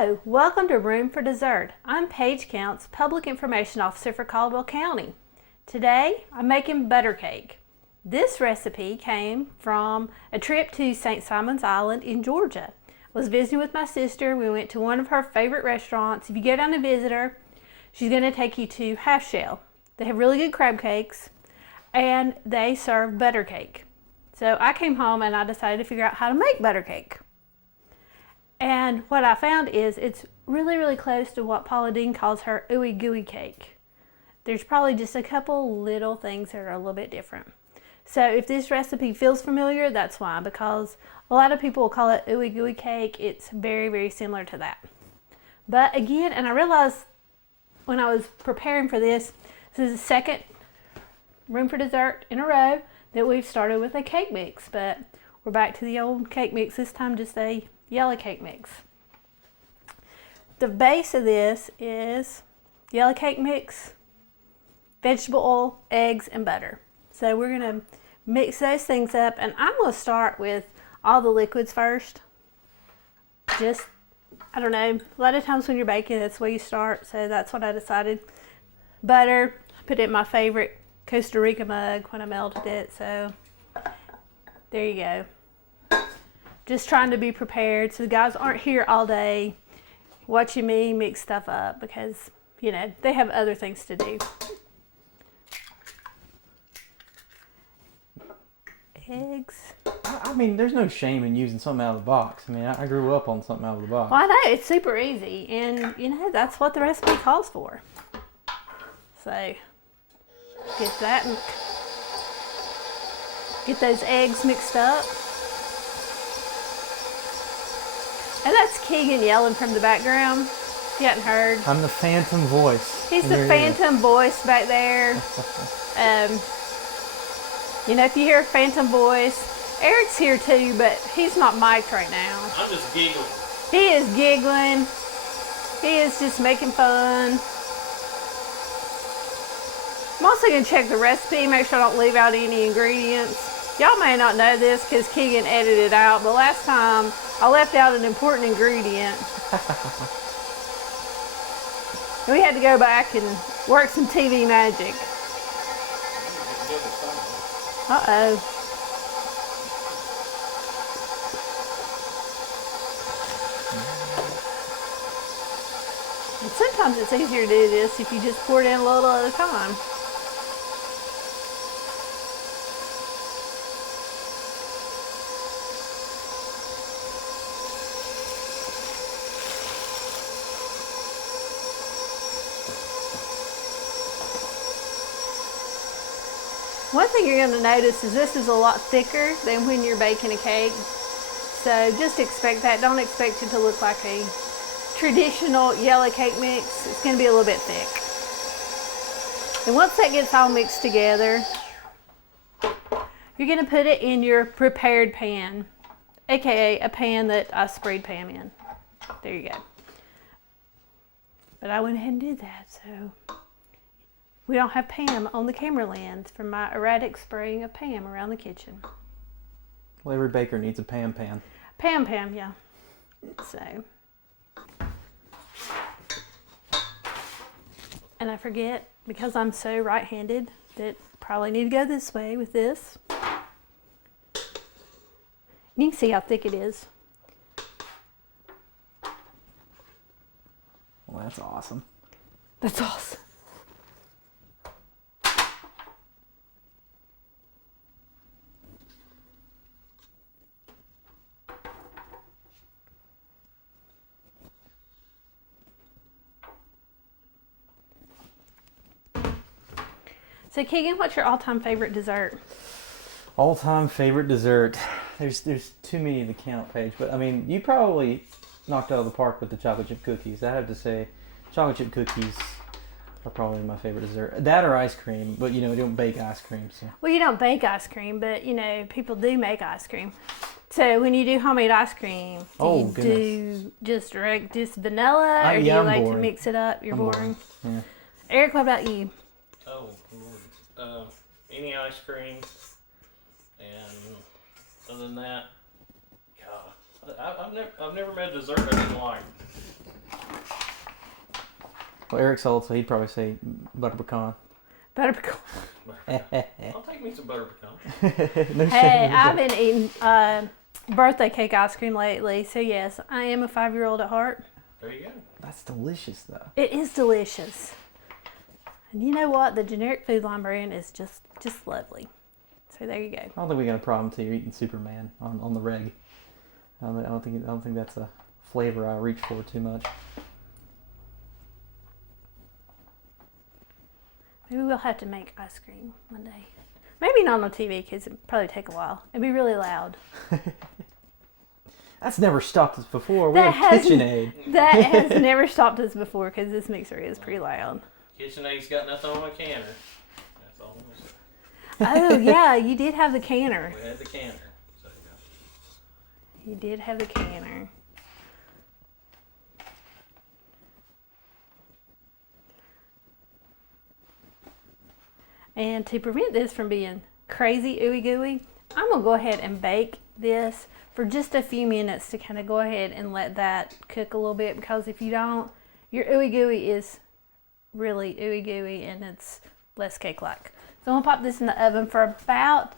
Hello, welcome to Room for Dessert. I'm Paige Counts, Public Information Officer for Caldwell County. Today, I'm making butter cake. This recipe came from a trip to St. Simon's Island in Georgia. I was visiting with my sister. We went to one of her favorite restaurants. If you go down and visit her, she's going to take you to Half Shell. They have really good crab cakes, and they serve butter cake. So I came home and I decided to figure out how to make butter cake. And what I found is it's really close to what Paula Deen calls her ooey gooey cake. There's probably just a couple little things that are a little bit different. So if this recipe feels familiar, that's why, because a lot of people will call it ooey gooey cake. It's very similar to that. But again, and I realized when I was preparing for this is the second Room for Dessert in a row that we've started with a cake mix, but we're back to the old cake mix, this time just a yellow cake mix. The base of this is yellow cake mix, vegetable oil, eggs, and butter. So we're gonna mix those things up, and I'm gonna start with all the liquids first. Just, I don't know, a lot of times when you're baking, that's where you start, so that's what I decided. Butter, put it in my favorite Costa Rica mug when I melted it, so there you go. Just trying to be prepared so the guys aren't here all day watching me mix stuff up because, you know, they have other things to do. Eggs. I mean, there's no shame in using something out of the box. I mean, I grew up on something out of the box. Well, I know, it's super easy, and, you know, that's what the recipe calls for. So, get that and get those eggs mixed up. And that's Keegan yelling from the background. If you hadn't heard. I'm the phantom voice. He's the phantom voice back there. You know, if you hear a phantom voice, Eric's here too, but he's not mic'd right now. I'm just giggling. He is giggling. He is just making fun. I'm also going to check the recipe, make sure I don't leave out any ingredients. Y'all may not know this because Keegan edited it out, but last time I left out an important ingredient. And we had to go back and work some TV magic. Uh-oh. And sometimes it's easier to do this if you just pour it in a little at a time. One thing you're going to notice is this is a lot thicker than when you're baking a cake. So just expect that. Don't expect it to look like a traditional yellow cake mix. It's going to be a little bit thick. And once that gets all mixed together, you're going to put it in your prepared pan, aka a pan that I sprayed Pam in. There you go. But I went ahead and did that, so we don't have Pam on the camera lens from my erratic spraying of Pam around the kitchen. Well, every baker needs a Pam pan. Pam, yeah. So. And I forget, because I'm so right-handed, that probably need to go this way with this. You can see how thick it is. Well, that's awesome. That's awesome. So Keegan, what's your all-time favorite dessert? All-time favorite dessert. There's too many to count, Paige. But I mean, you probably knocked out of the park with the chocolate chip cookies. I have to say, chocolate chip cookies are probably my favorite dessert. That or ice cream, but you know, we don't bake ice cream. So. Well, you don't bake ice cream, but you know, people do make ice cream. So when you do homemade ice cream, do you do just vanilla, or do you like to mix it up? You're boring. Yeah. Eric, what about you? Oh, Lord. Any ice cream, and other than that, God, I've never met a dessert I didn't like. Well, Eric's old, so he'd probably say butter pecan. Butter pecan. I'll take me some butter pecan. No Hey, shame. I've been eating birthday cake ice cream lately, so yes, I am a 5-year-old at heart. There you go. That's delicious, though. It is delicious. And you know what? The generic Food Line brand is just lovely. So there you go. I don't think we got a problem until you're eating Superman on the reg. I don't think that's a flavor I reach for too much. Maybe we'll have to make ice cream one day. Maybe not on TV because it'd probably take a while. It'd be really loud. That's never stopped us before. We That have hasn't- KitchenAid. That has never stopped us before because this mixer is pretty loud. KitchenAid's got nothing on a canner. That's all I'm gonna say. Oh, yeah, you did have the canner. We had the canner. So, You did have the canner. And to prevent this from being crazy ooey gooey, I'm gonna go ahead and bake this for just a few minutes to kind of go ahead and let that cook a little bit, because if you don't, your ooey gooey is really ooey gooey and it's less cake-like. So I'm gonna pop this in the oven for about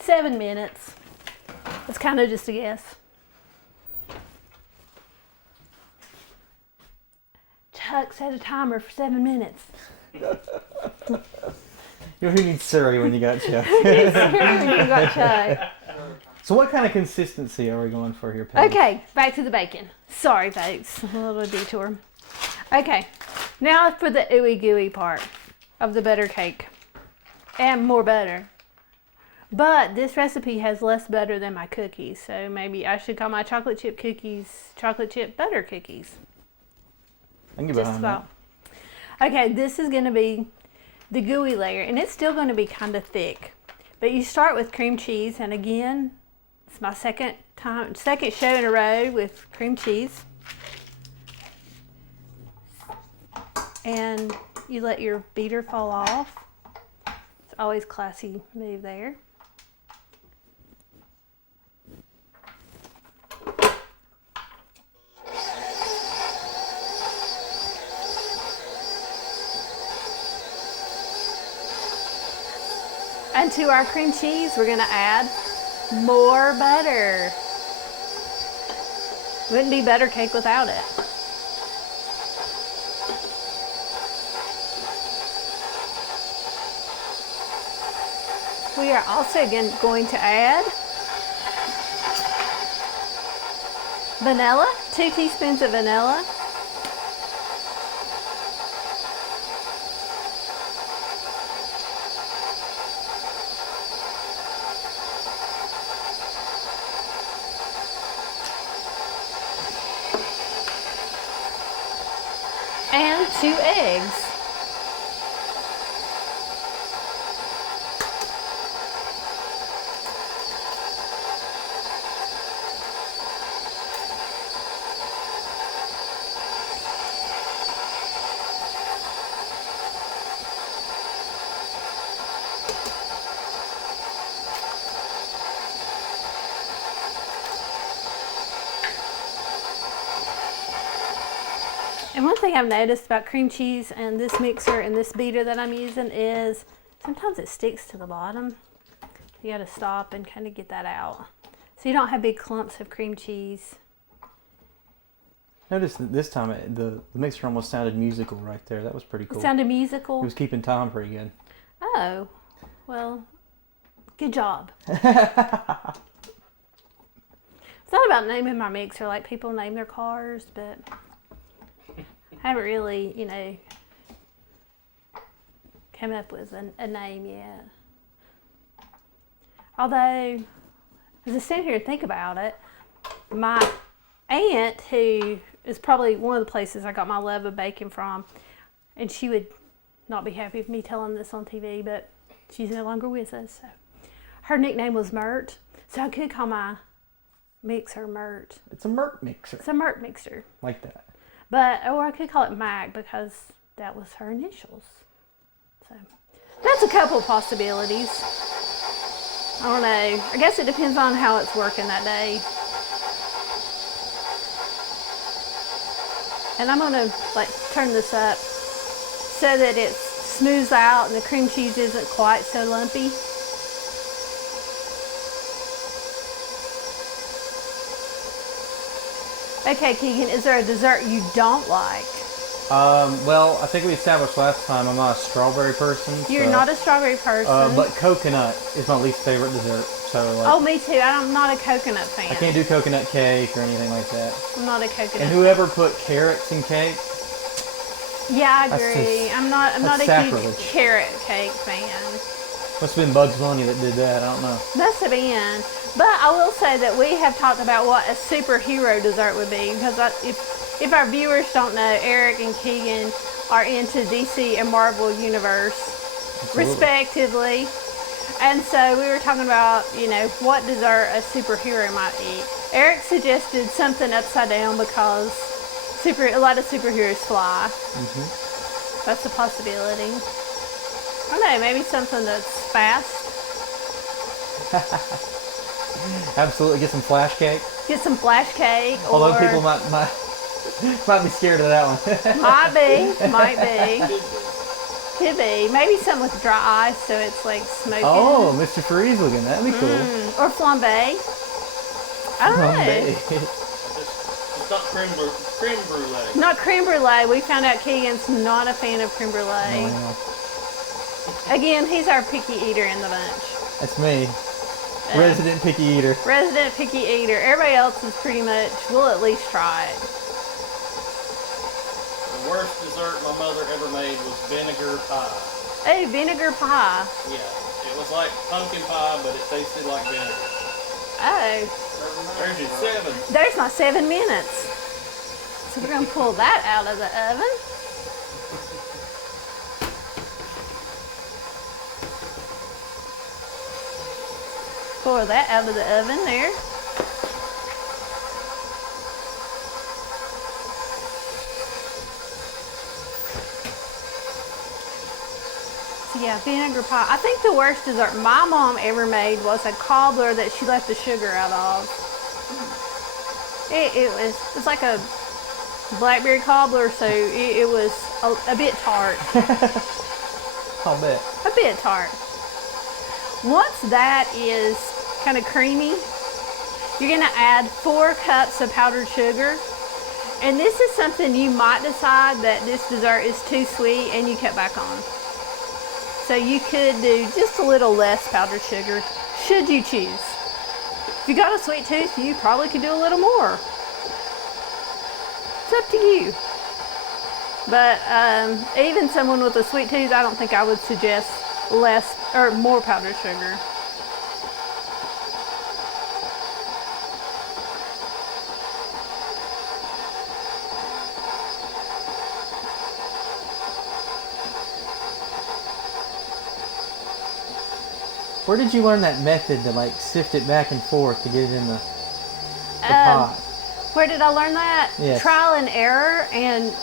7 minutes. It's kind of just a guess. Chuck set a timer for 7 minutes. You know who needs Surrey when you got Chuck? You got Chuck. So what kind of consistency are we going for here, Paige? Okay, back to the bacon. Sorry, folks, a little detour. Okay, now for the ooey gooey part of the butter cake. And more butter. But this recipe has less butter than my cookies, so maybe I should call my chocolate chip cookies chocolate chip butter cookies. I can get Just behind that. about. Okay, this is going to be the gooey layer, and it's still going to be kind of thick. But you start with cream cheese, and again, it's my second show in a row with cream cheese. And you let your beater fall off. It's always a classy move there. And to our cream cheese, we're gonna add more butter. Wouldn't be butter cake without it. We are also going to add vanilla, 2 teaspoons of vanilla. And 2 eggs. And one thing I've noticed about cream cheese and this mixer and this beater that I'm using is sometimes it sticks to the bottom. You gotta stop and kind of get that out. So you don't have big clumps of cream cheese. Notice that this time the mixer almost sounded musical right there. That was pretty cool. It sounded It musical. was keeping time pretty good. Oh, well, good job. It's not about naming my mixer like people name their cars, but I haven't really, come up with a name yet. Although, as I stand here and think about it, my aunt, who is probably one of the places I got my love of bacon from, and she would not be happy with me telling this on TV, but she's no longer with us. So. Her nickname was Mert, so I could call my mixer Mert. It's a Merc mixer. It's a Mert mixer. Like that. Or I could call it Mac because that was her initials. So that's a couple of possibilities. I don't know. I guess it depends on how it's working that day. And I'm gonna like turn this up so that it smooths out and the cream cheese isn't quite so lumpy. Okay, Keegan, is there a dessert you don't like? Well, I think we established last time I'm not a strawberry person. You're not a strawberry person. But coconut is my least favorite dessert. So like, oh, me too. I'm not a coconut fan. I can't do coconut cake or anything like that. I'm not a coconut. And whoever put carrots in cake. Yeah, I agree. I'm not a sacrilege. huge carrot cake fan. Must have been Bugs Bunny that did that. I don't know. Must have been. But I will say that we have talked about what a superhero dessert would be, because if our viewers don't know, Eric and Keegan are into DC and Marvel Universe, Absolutely. respectively. And so we were talking about, what dessert a superhero might eat. Eric suggested something upside down because a lot of superheroes fly. Mm-hmm. That's a possibility. I don't know, maybe something that's fast. Absolutely, get some flash cake. Get some flash cake. Although or people might be scared of that one. might be. Could be. Maybe something with dry ice so it's like smoking. Oh, Mr. Freeze looking. That'd be cool. Or flambe. I don't know. It's not creme brulee. Not creme brulee. We found out Keegan's not a fan of creme brulee. No. Again, he's our picky eater in the bunch. That's me. Resident picky eater. Resident picky eater. Everybody else is pretty much, we'll at least try it. The worst dessert my mother ever made was vinegar pie. Oh, vinegar pie. Yeah, it was like pumpkin pie, but it tasted like vinegar. Oh. There's your 7. There's my 7 minutes. So we're going to pull that out of the oven. Pour that out of the oven there. So yeah, vinegar pie. I think the worst dessert my mom ever made was a cobbler that she left the sugar out of. It's like a blackberry cobbler, so it was a bit tart. I'll bet. A bit tart. Once that is kind of creamy, you're going to add 4 cups of powdered sugar. And this is something you might decide that this dessert is too sweet and you cut back on. So you could do just a little less powdered sugar, should you choose. If you got a sweet tooth, you probably could do a little more. It's up to you. But even someone with a sweet tooth, I don't think I would suggest less or more powdered sugar. Where did you learn that method to like sift it back and forth to get it in the pot? Where did I learn that? Yes. Trial and error, and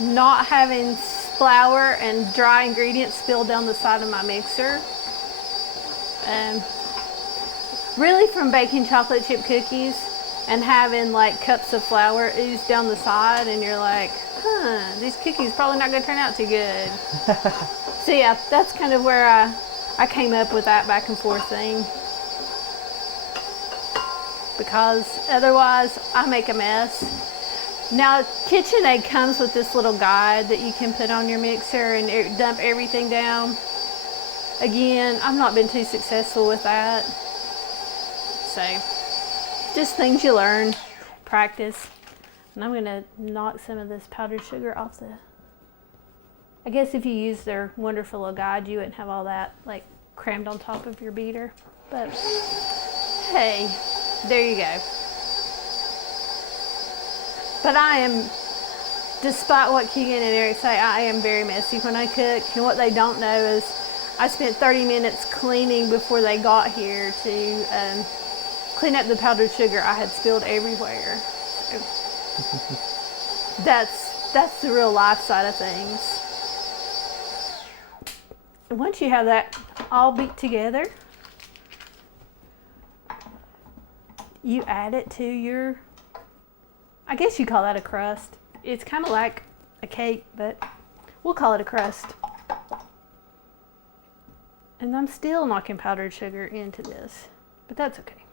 not having flour and dry ingredients spilled down the side of my mixer. Really from baking chocolate chip cookies and having like cups of flour ooze down the side, and you're like, these cookies probably not gonna turn out too good. So yeah, that's kind of where I came up with that back and forth thing. Because otherwise I make a mess. Now, KitchenAid comes with this little guide that you can put on your mixer and dump everything down. Again, I've not been too successful with that. So, just things you learn, practice. And I'm gonna knock some of this powdered sugar off the... I guess if you use their wonderful little guide, you wouldn't have all that like crammed on top of your beater. But, hey, there you go. But I am, despite what Keegan and Eric say, I am very messy when I cook. And what they don't know is I spent 30 minutes cleaning before they got here to clean up the powdered sugar I had spilled everywhere. So that's the real life side of things. And once you have that all beat together, you add it to your, I guess you call that a crust. It's kind of like a cake, but we'll call it a crust. And I'm still knocking powdered sugar into this, but that's okay.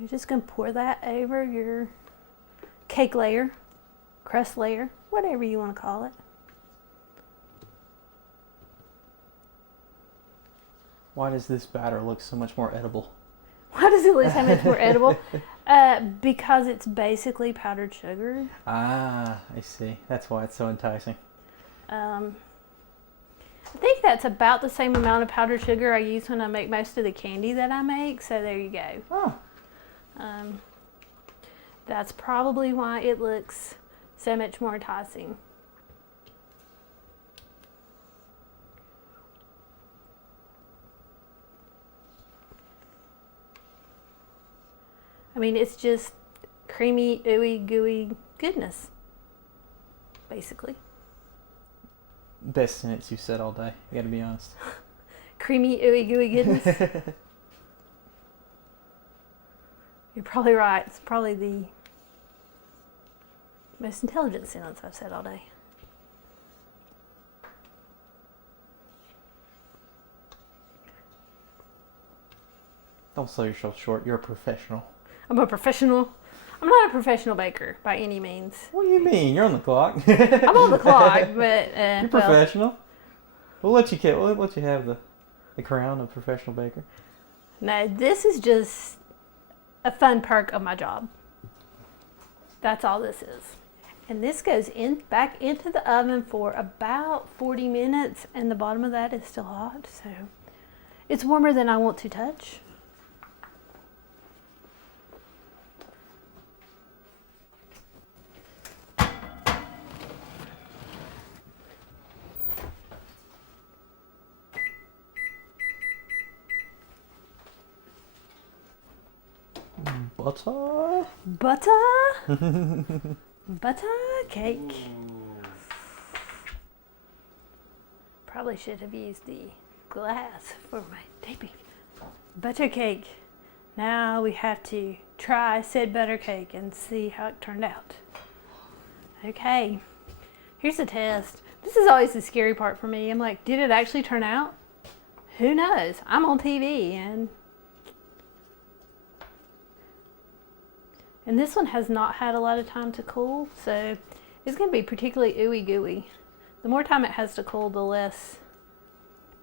You're just going to pour that over your cake layer, crust layer, whatever you want to call it. Why does this batter look so much more edible? Why does it look so much more edible? Because it's basically powdered sugar. Ah, I see. That's why it's so enticing. I think that's about the same amount of powdered sugar I use when I make most of the candy that I make. So there you go. Oh. That's probably why it looks so much more enticing. I mean, it's just creamy, ooey, gooey goodness, basically. Best sentence you've said all day. You gotta be honest. Creamy, ooey, gooey goodness. You're probably right. It's probably the most intelligent sentence I've said all day. Don't sell yourself short. You're a professional. I'm a professional. I'm not a professional baker by any means. What do you mean? You're on the clock. I'm on the clock, but you're professional. We'll let you have the crown of professional baker. No, this is just a fun perk of my job. That's all this is. And this goes back into the oven for about 40 minutes, and the bottom of that is still hot, so it's warmer than I want to touch. Butter? Butter cake. Probably should have used the glass for my taping. Butter cake. Now we have to try said butter cake and see how it turned out. Okay, here's the test. This is always the scary part for me. I'm like, did it actually turn out? Who knows? I'm on TV and this one has not had a lot of time to cool, so it's going to be particularly ooey gooey. The more time it has to cool, the less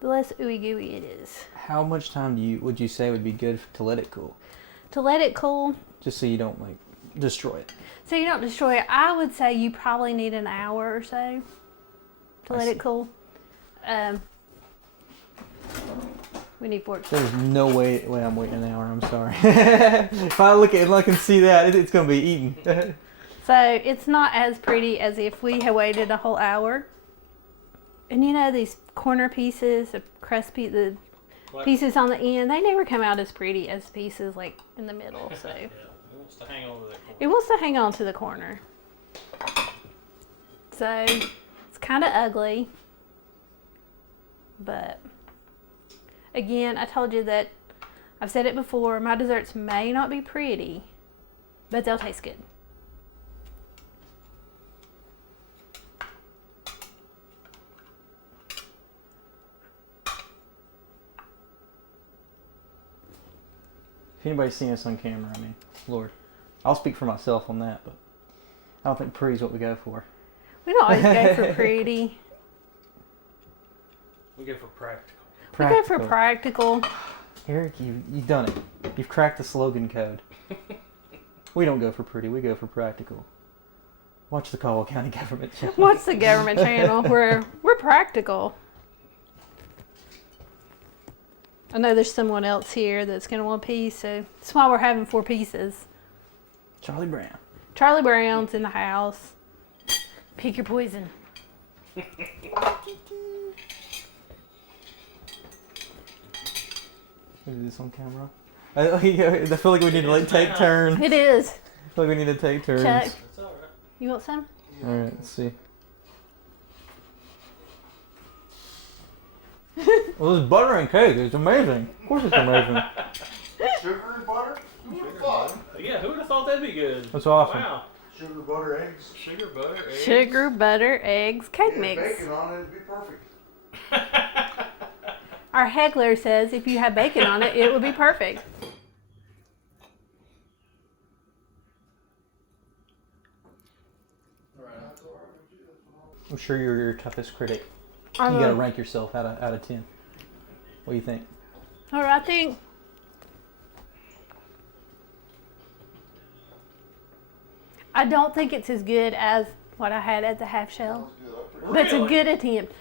ooey gooey it is. How much time would you say would be good to let it cool? To let it cool, just so you don't destroy it. So you don't destroy it. I would say you probably need an hour or so to let it cool. We need forks. There's no way I'm waiting an hour. I'm sorry. If I look at it and I can see that, it's going to be eaten. So it's not as pretty as if we had waited a whole hour. And you know these corner pieces, the crust the pieces on the end, they never come out as pretty as pieces like in the middle. So yeah, it wants to hang on to that corner. It wants to hang on to the corner. So it's kind of ugly, but again, I told you that I've said it before, my desserts may not be pretty, but they'll taste good. If anybody's seen us on camera, I mean, Lord, I'll speak for myself on that, but I don't think pretty's what we go for. We don't always go for pretty. We go for practical. We go for practical. Eric, you've done it. You've cracked the slogan code. We don't go for pretty, we go for practical. Watch the Caldwell County Government Channel. Watch the government channel where we're practical. I know there's someone else here that's going to want a piece, so that's why we're having 4 pieces. Charlie Brown. Charlie Brown's in the house. Pick your poison. Is this on camera? I feel like we need to take turns. It is. I feel like we need to take turns. Chuck, It's all right. you want some? Alright, let's see. Well, it's butter and cake. It's amazing. Of course, it's amazing. Sugar and butter? Who would have thought? Yeah, who would have thought that'd be good? That's awesome. Wow. Sugar, butter, eggs. Sugar, butter, eggs. Sugar, butter, eggs, cake Yeah, mix. bacon on it, it'd be perfect. Our heckler says if you have bacon on it, it would be perfect. I'm sure you're your toughest critic. You Um, gotta rank yourself out of 10. What do you think? Or I think I don't think it's as good as what I had at the half shell, but it's a Really? good attempt.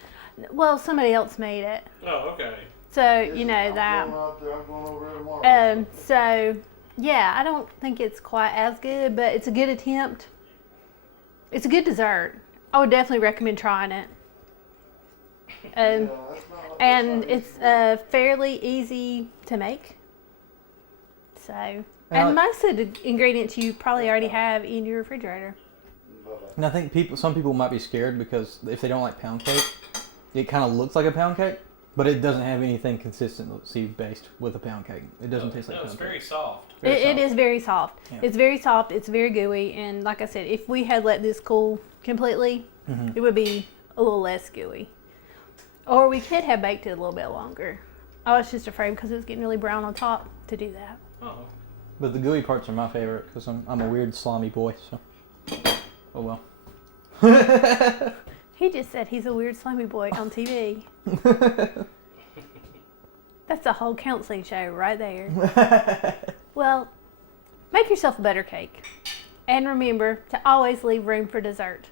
Well, somebody else made it, Oh, okay. so you know I'm that. going out there, I'm going over there tomorrow. So yeah, I don't think it's quite as good, but it's a good attempt. It's a good dessert. I would definitely recommend trying it. Yeah, that's not And easy it's to make. fairly easy to make. So, And and most of the ingredients you probably already have in your refrigerator. And I think some people might be scared because if they don't like pound cake, it kind of looks like a pound cake, but it doesn't have anything consistency based with a pound cake. It doesn't taste like No, it's pound very cake. soft. Very It soft. is very soft. Yeah. It's very soft. It's very gooey. And like I said, if we had let this cool completely, Mhm. it would be a little less gooey. Or we could have baked it a little bit longer. I was just afraid because it was getting really brown on top to do that. Oh. But the gooey parts are my favorite because I'm a weird slimy boy. So, oh well. He just said he's a weird slimy boy on TV. That's a whole counseling show right there. Well, make yourself a butter cake. And remember to always leave room for dessert.